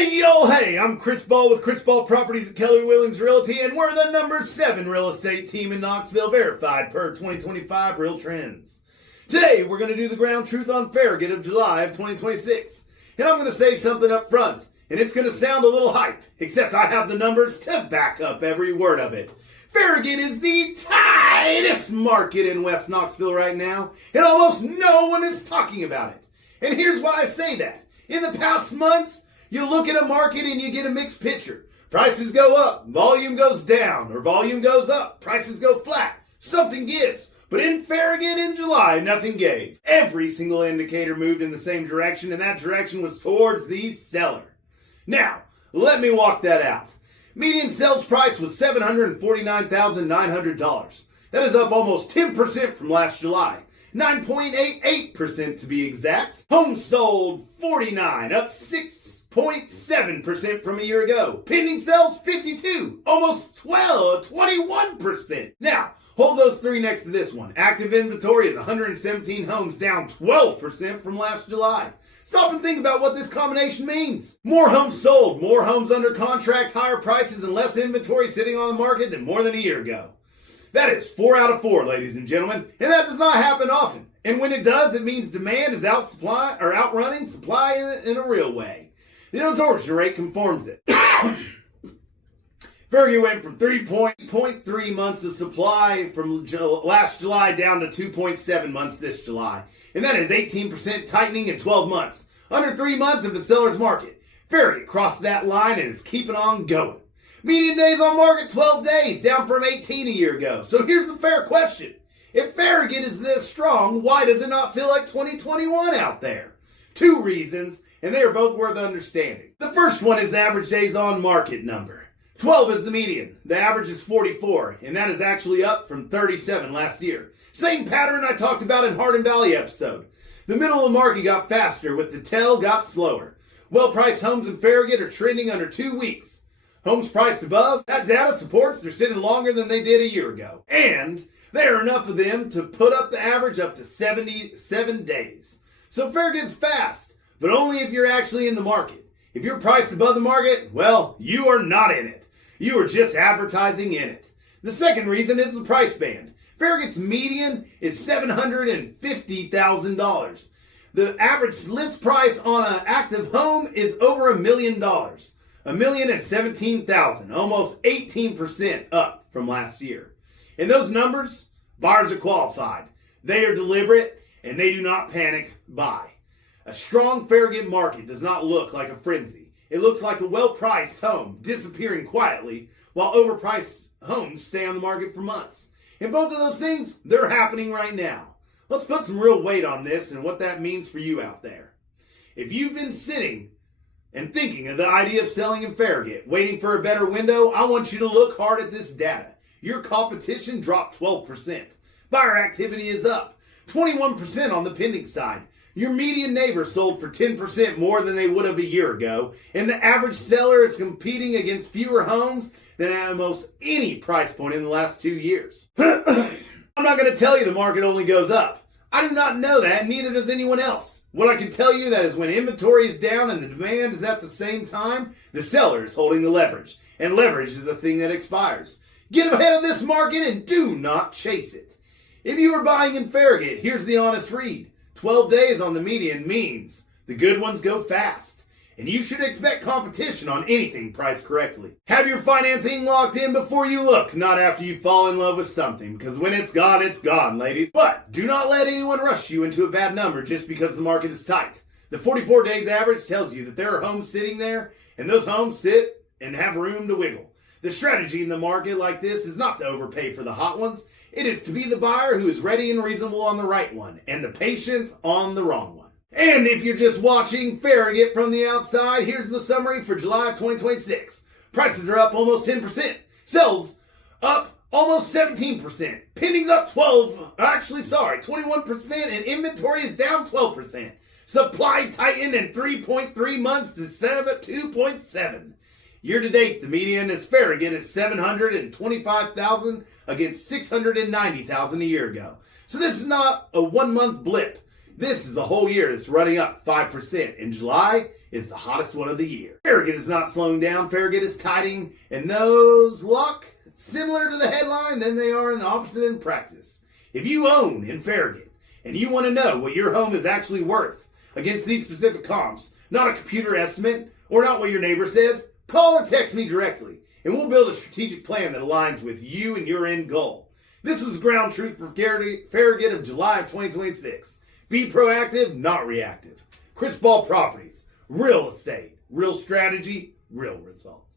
Hey, yo, hey, I'm Chris Ball with Chris Ball Properties at Keller Williams Realty, and we're the number 7 real estate team in Knoxville, verified per 2025 Real Trends. Today, we're going to do the ground truth on Farragut of July of 2026. And I'm going to say something up front, and it's going to sound a little hype, except I have the numbers to back up every word of it. Farragut is the tightest market in West Knoxville right now, and almost no one is talking about it. And here's why I say that. In the past months, you look at a market and you get a mixed picture. Prices go up, volume goes down, or volume goes up, prices go flat. Something gives. But in Farragut in July, nothing gave. Every single indicator moved in the same direction, and that direction was towards the seller. Now, let me walk that out. Median sales price was $749,900. That is up almost 10% from last July. 9.88% to be exact. Homes sold 49, up 6.7% from a year ago. Pending sales 52, almost 21%. Now, hold those three next to this one. Active inventory is 117 homes, down 12% from last July. Stop and think about what this combination means. More homes sold, more homes under contract, higher prices, and less inventory sitting on the market than more than a year ago. That is 4 out of 4, ladies and gentlemen, and that does not happen often. And when it does, it means demand is outrunning supply in a real way. The absorption rate conforms it. Farragut went from 3.3 months of supply from last July down to 2.7 months this July. And that is 18% tightening in 12 months. Under 3 months of a seller's market. Farragut crossed that line and is keeping on going. Median days on market, 12 days, down from 18 a year ago. So here's the fair question. If Farragut is this strong, why does it not feel like 2021 out there? 2 reasons, and they are both worth understanding. The first one is the average days on market number. 12 is the median. The average is 44, and that is actually up from 37 last year. Same pattern I talked about in Hardin Valley episode. The middle of the market got faster, with the tail got slower. Well-priced homes in Farragut are trending under 2 weeks. Homes priced above, that data supports they're sitting longer than they did a year ago. And there are enough of them to put up the average up to 77 days. So Farragut's fast, but only if you're actually in the market. If you're priced above the market, well, you are not in it. You are just advertising in it. The second reason is the price band. Farragut's median is $750,000. The average list price on an active home is over $1 million. $1,017,000, almost 18% up from last year. In those numbers, buyers are qualified. They are deliberate, and they do not panic buy. A strong Farragut market does not look like a frenzy. It looks like a well-priced home disappearing quietly while overpriced homes stay on the market for months. And both of those things, they're happening right now. Let's put some real weight on this and what that means for you out there. If you've been sitting and thinking of the idea of selling in Farragut, waiting for a better window, I want you to look hard at this data. Your competition dropped 12%. Buyer activity is up 21% on the pending side. Your median neighbor sold for 10% more than they would have a year ago, and the average seller is competing against fewer homes than at almost any price point in the last 2 years. I'm not going to tell you the market only goes up. I do not know that, and neither does anyone else. What I can tell you that is when inventory is down and the demand is at the same time, the seller is holding the leverage. And leverage is a thing that expires. Get ahead of this market and do not chase it. If you are buying in Farragut, here's the honest read. 12 days on the median means the good ones go fast. And you should expect competition on anything priced correctly. Have your financing locked in before you look, not after you fall in love with something. Because when it's gone, ladies. But do not let anyone rush you into a bad number just because the market is tight. The 44 days average tells you that there are homes sitting there, and those homes sit and have room to wiggle. The strategy in the market like this is not to overpay for the hot ones. It is to be the buyer who is ready and reasonable on the right one, and the patient on the wrong one. And if you're just watching Farragut from the outside, here's the summary for July of 2026. Prices are up almost 10%. Sales up almost 17%. Pendings up 21%, and inventory is down 12%. Supply tightened in 3.3 months to 2.7. Year to date, the median is Farragut at $725,000 against $690,000 a year ago. So this is not a 1 month blip. This is a whole year that's running up 5% in July is the hottest one of the year. Farragut is not slowing down. Farragut is tightening, and those look similar to the headline than they are in the opposite in practice. If you own in Farragut and you want to know what your home is actually worth against these specific comps, not a computer estimate or not what your neighbor says, call or text me directly, and we'll build a strategic plan that aligns with you and your end goal. This was Ground Truth for Farragut of July of 2026. Be proactive, not reactive. Chris Ball Properties. Real estate. Real strategy. Real results.